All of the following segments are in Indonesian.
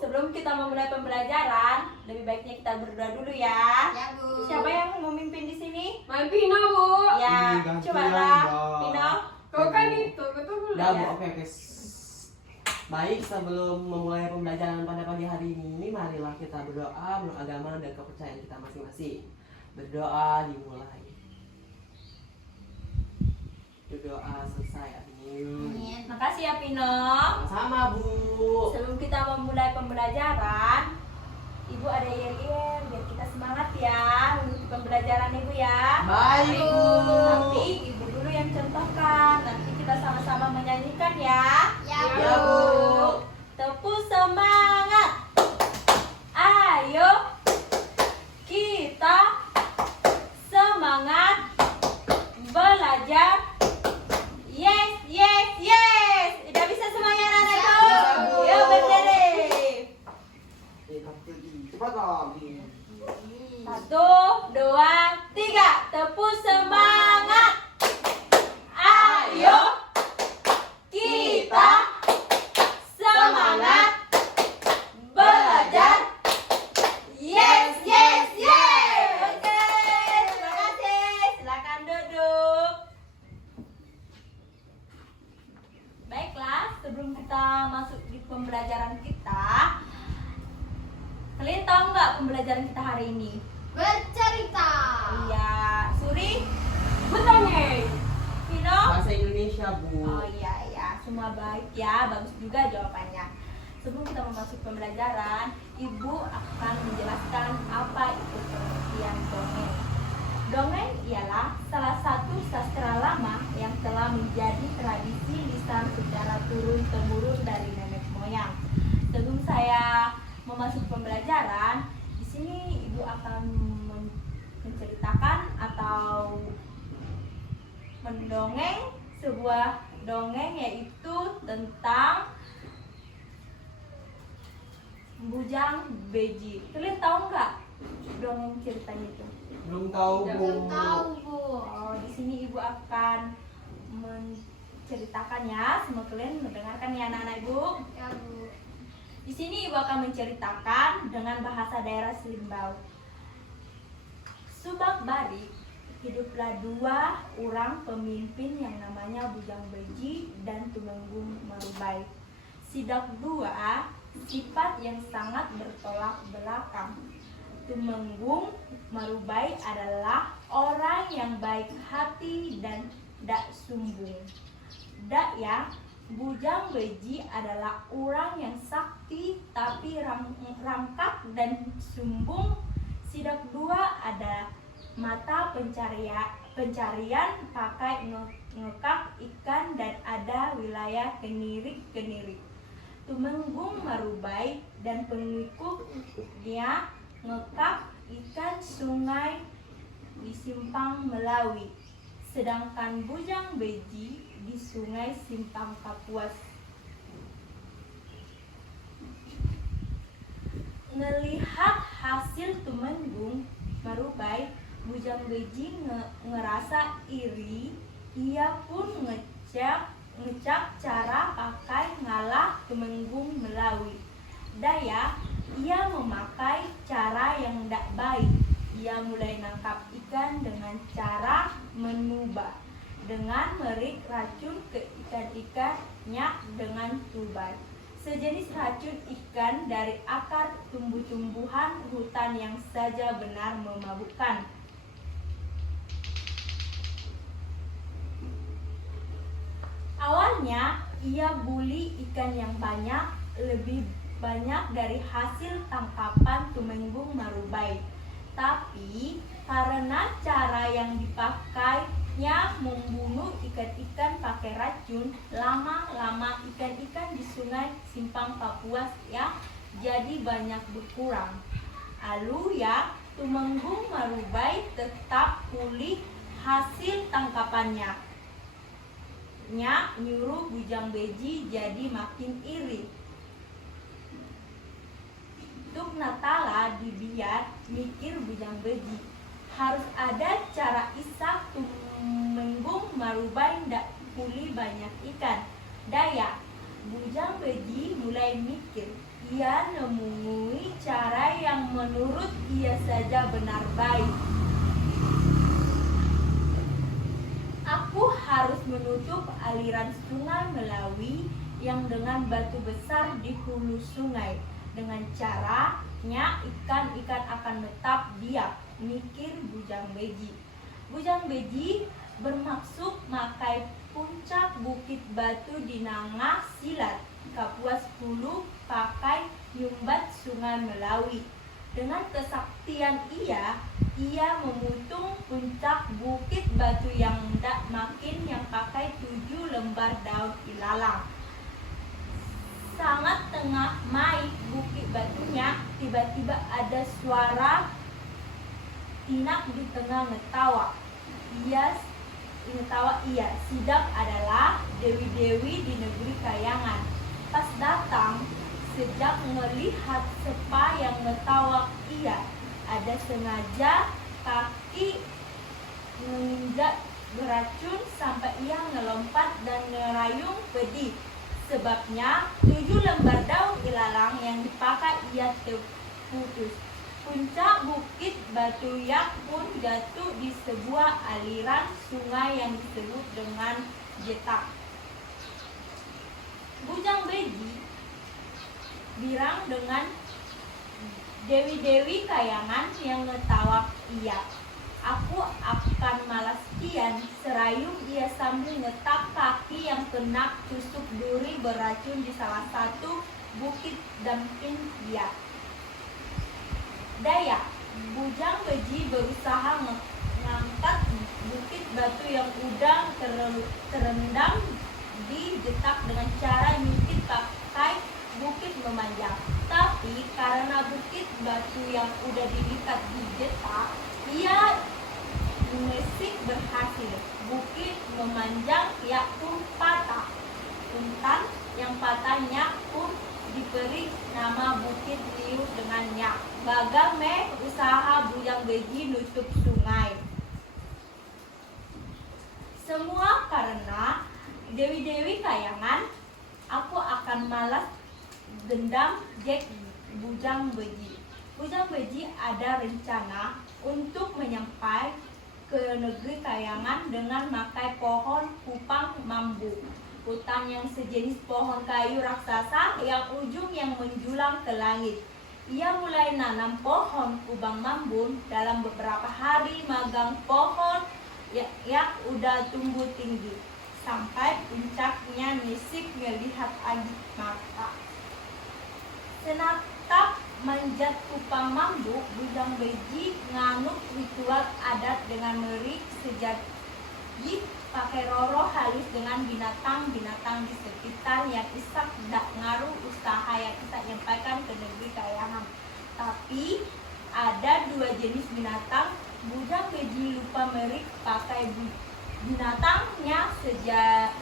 Sebelum kita memulai pembelajaran, lebih baiknya kita berdoa dulu ya. Ya, Bu. Siapa yang memimpin di sini? Main Pino, Bu. Ya, Gantian, cobalah, Mbak. Pino. Kau kan itu, betul belum? Udah, Bu, Ya. oke. Baik, sebelum memulai pembelajaran pada pagi hari ini, marilah kita berdoa menurut agama dan kepercayaan kita masing-masing. Berdoa dimulai. Berdoa selesai. Amin. Amin. Makasih ya Pino. Sama, Bu. Sebelum kita memulai pembelajaran, Ibu ada yel-yel biar kita semangat ya mengikuti pembelajaran Ibu ya. Baik, Bu. Tapi Ibu dulu yang contohkan. Nanti kita sama-sama menyanyikan ya. Ya, Ya, Bu. Tepuk semangat. Ayo kita semangat belajar. Yes, yes, yes. Udah bisa semuanya anak-anakku? Bisa, Bu. Yuk berdiri. Cepat lagi. 1, 2, 3. Tepuk semangat. Ayo kita semangat belajar. Yes, yes, yes. Oke, terima kasih. Silakan duduk. Baiklah, sebelum kita masuk di pembelajaran kita, kalian tahu nggak pembelajaran kita hari ini? Bercerita. Iya, Suri, Betul, Vino. Bahasa Indonesia, Bu. Oh iya, semua baik ya, bagus juga jawabannya. Sebelum kita memasuki pembelajaran, Ibu akan menjelaskan apa itu pengertian dongeng. Dongeng ialah salah satu sastra lama yang telah menjadi tradisi lisan secara turun-temurun dari nenek moyang. Sebelum saya memasuki pembelajaran, di sini Ibu akan menceritakan atau mendongeng sebuah dongeng, yaitu tentang Bujang Beji. Kalian tahu nggak dongeng ceritanya itu? Belum tahu, Bu. Belum tahu, Bu. Oh, di sini Ibu akan menceritakannya. Semua kalian mendengarkan ya anak-anak Ibu. Ya, Bu. Di sini Ibu akan menceritakan dengan bahasa daerah Selimbau. Subak Bari, hiduplah dua orang pemimpin yang namanya Bujang Beji dan Tumenggung Marubai. Sidak dua, sifat yang sangat bertolak belakang. Tumenggung Marubai adalah orang yang baik hati dan dak sumbung. Dak ya, Bujang Beji adalah orang yang sakti tapi rangkap dan sumbung. Sidak dua ada mata pencarian pakai ngekak ikan dan ada wilayah kenirik-kenirik. Tumenggung Marubai dan pengikutnya ngekak ikan sungai di Simpang Melawi, sedangkan Bujang Beji di sungai Simpang Kapuas. Ngelihat hasil Tumenggung Marubai, Bujang Beji ngerasa iri. Ia pun ngecap cara pakai ngalah Tumenggung Melawi. Daya, ia memakai cara yang tidak baik. Ia mulai nangkap ikan dengan cara menubah, dengan merik racun ke ikan-ikannya dengan tubai, sejenis racun ikan dari akar tumbuh-tumbuhan hutan yang saja benar memabukkan. Awalnya ia buli ikan yang banyak, lebih banyak dari hasil tangkapan Tumenggung Marubai. Tapi karena cara yang dipakainya membunuh ikan-ikan pakai racun, lama-lama ikan-ikan di sungai Simpang Kapuas ya jadi banyak berkurang. Lalu ya Tumenggung Marubai tetap pulih hasil tangkapannya. Nyuruh Bujang Beji jadi makin iri. Tuk Natala dibiat mikir Bujang Beji, harus ada cara isak Tumenggung Marubai ndak pulih banyak ikan. Daya, Bujang Beji mulai mikir, ia nemui cara yang menurut ia saja benar baik. Aku harus menutup aliran sungai Melawi yang dengan batu besar di hulu sungai. Dengan caranya ikan-ikan akan tetap diam, mikir Bujang Beji. Bujang Beji bermaksud makai puncak bukit batu di Nangah Silat, Kapuas Hulu pakai nyumbat sungai Melawi. Dengan kesaktian ia memutung puncak bukit batu yang ndak makin yang pakai 7 lembar daun ilalang. Sangat tengah mai bukit batunya, tiba-tiba ada suara Tinak di tengah ngetawa. Ia Sidak adalah dewi-dewi di negeri Kayangan. Pas datang, sejak melihat sepa yang ngetawa ia, ada sengaja kaki menginjak beracun sampai ia ngelompat dan ngerayung pedih. Sebabnya 7 lembar daun ilalang yang dipakai ia terputus. Puncak bukit batu yak pun jatuh di sebuah aliran sungai yang disebut dengan Jetak. Bujang Beji birang dengan dewi-dewi Kayangan yang ngetawak ia. Aku akan malas kian, serayung ia sambil ngetak kaki yang kena tusuk duri beracun di salah satu bukit damping dia. Daya, Bujang Beji berusaha mengangkat bukit batu yang udah terendam di Jetak dengan cara nyukit pakai bukit memanjang. Tapi karena bukit batu yang udah diikat di Jetak, ia mesik berhasil. Bukit memanjang yak pun patah. Untan yang patahnya pun diberi nama Bukit Liu dengan nyak. Gagal usaha Bujang Beji nutup sungai. Semua karena dewi-dewi Kayangan. Aku akan malas dendam Jack Bujang Beji. Bujang Beji ada rencana untuk menyampai ke negeri Kayangan dengan makai pohon kupang mambu, hutan yang sejenis pohon kayu raksasa yang ujung yang menjulang ke langit. Ia mulai nanam pohon kubang mambun. Dalam beberapa hari magang pohon yang udah tumbuh tinggi sampai puncaknya nisik melihat adik mata. Senatap manjat kupang mambu, Bujang Beji nganut ritual adat dengan merik sejaji pakai roro halus dengan binatang-binatang di sekitar yang isak dak ngaruh usaha yang isak nyampaikan ke negeri Kayangan. Tapi ada 2 jenis binatang Bujang Beji lupa merik pakai binatangnya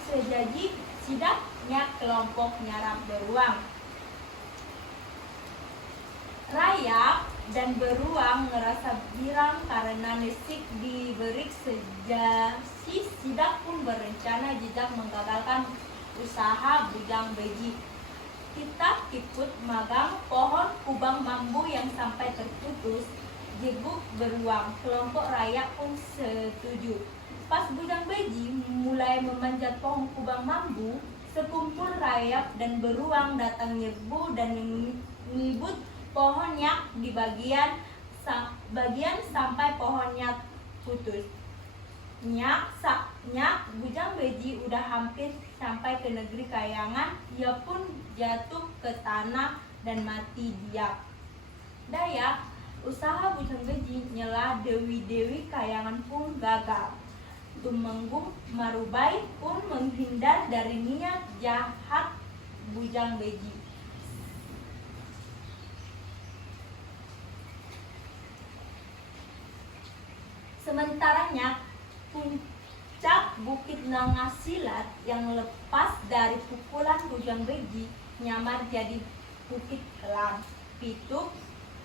sejaji sidaknya kelompok nyarap beruang. Rayap dan beruang ngerasa girang karena nesik diberi sejasi. Sidak pun berencana jejak menggagalkan usaha Bujang Beji. Kita kiput magang pohon kubang bambu yang sampai terputus. Jebuk beruang, kelompok rayap pun setuju. Pas Bujang Beji mulai memanjat pohon kubang bambu, sekumpul rayap dan beruang datang nyerbu dan ngibut pohonnya di bagian sampai pohonnya putus. Nyak Bujang Beji udah hampir sampai ke negeri Kayangan. Ia pun jatuh ke tanah dan mati diam. Daya, usaha Bujang Beji nyela dewi-dewi Kayangan pun gagal. Tumenggung Marubai pun menghindar dari niat jahat Bujang Beji. Sementaranya puncak bukit Nangah Silat yang lepas dari pukulan Bujang Beji nyamar jadi Bukit Kelam. Pituk,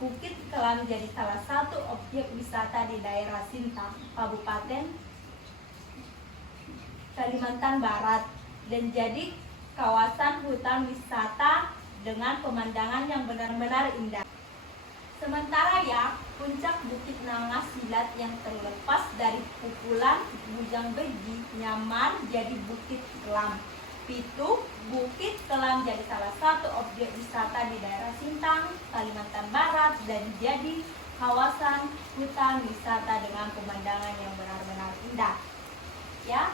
Bukit Kelam jadi salah satu objek wisata di daerah Sintang, Kabupaten Kalimantan Barat, dan jadi kawasan hutan wisata dengan pemandangan yang benar-benar indah. Sementara ya, puncak Bukit Nangasilat yang terlepas dari pukulan Bujang Beji nyamar jadi Bukit Kelam. Pitu, Bukit Kelam jadi salah satu objek wisata di daerah Sintang, Kalimantan Barat, dan jadi kawasan hutan wisata dengan pemandangan yang benar-benar indah. Ya,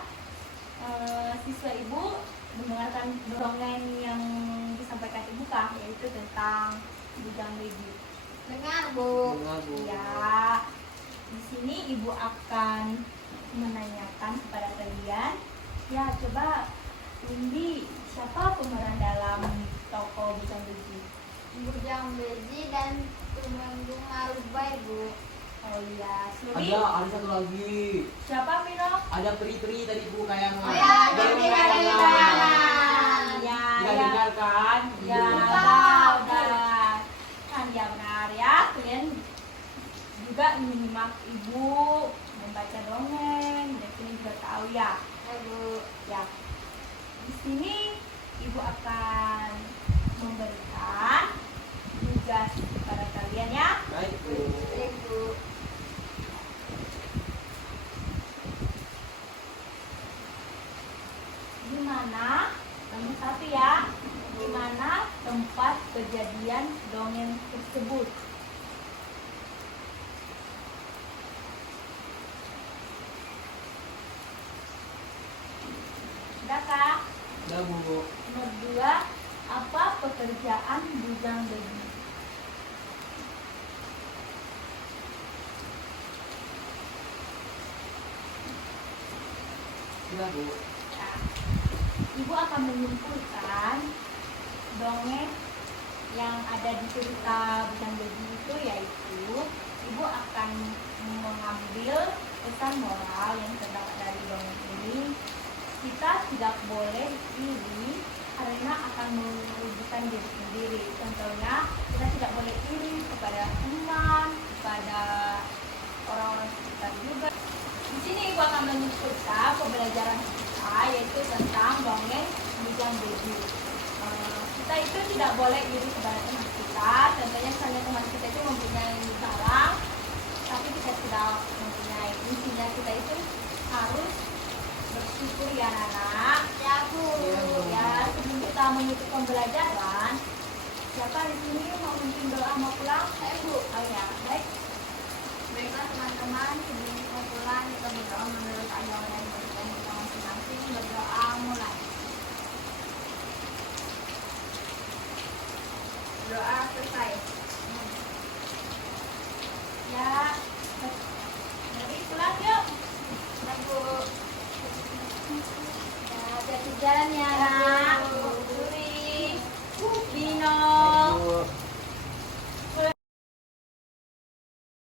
siswa ibu mendengarkan dongeng yang disampaikan ibu kah, yaitu tentang Bujang Beji. Dengar, Bu. Dengar, Bu. Ya, di sini ibu akan menanyakan kepada kalian. Ya, coba Windy, siapa pemeran dalam tokoh Bujang Beji? Bujang Beji dan Tumenggung Arubai, Bu. Oh iya, Suri. Ada satu lagi. Siapa Mino? Ada peri-peri tadi Bu kayak Oh ya, Dari dari bayangan. Ya, Tidak ya. dengar kan? Ya, Lupa. udah. Kan ya benar ya. Kalian juga menyimak ibu membaca dongeng. Dan kalian juga tahu ya. Ya, Bu. Ya. Di sini ibu akan memberikan tugas kepada kalian ya. Baik Bu. Baik, Bu. Di mana? Nomor 1 ya. Di mana tempat kejadian dongeng tersebut? Sudahkah? Udah Bu. Nomor 2, apa pekerjaan Bujang Beji? Udah Bu. Nah, ibu akan menyimpulkan dongeng yang ada di cerita Bujang Beji itu, yaitu ibu akan mengambil pesan moral yang terdapat dari dongeng ini. Kita tidak boleh iri karena akan merugikan diri sendiri. Contohnya, kita tidak boleh iri kepada teman, kepada orang-orang sekitar juga. Di sini ibu akan menyebutkan pembelajaran kita, yaitu tentang dongeng Bujang Beji. Kita itu tidak boleh iri kepada teman kita. Contohnya, misalnya teman kita itu mempunyai barang, tapi kita tidak mempunyai. Intinya kita itu harus bersyukur ya anak-anak. Ya, Bu. Ya, sebelum kita menutup pembelajaran, siapa di sini mau memimpin doa mau pulang? Saya, Bu. Oh ya, baik. Baiklah teman-teman, sebelum kita pulang, kita berdoa menurut agama yang diberikan kita masing-masing. Berdoa mulai. Doa selesai. Ya, mari pulang yuk. Ya, Bu. Ya, hati-hati jalan ya anak.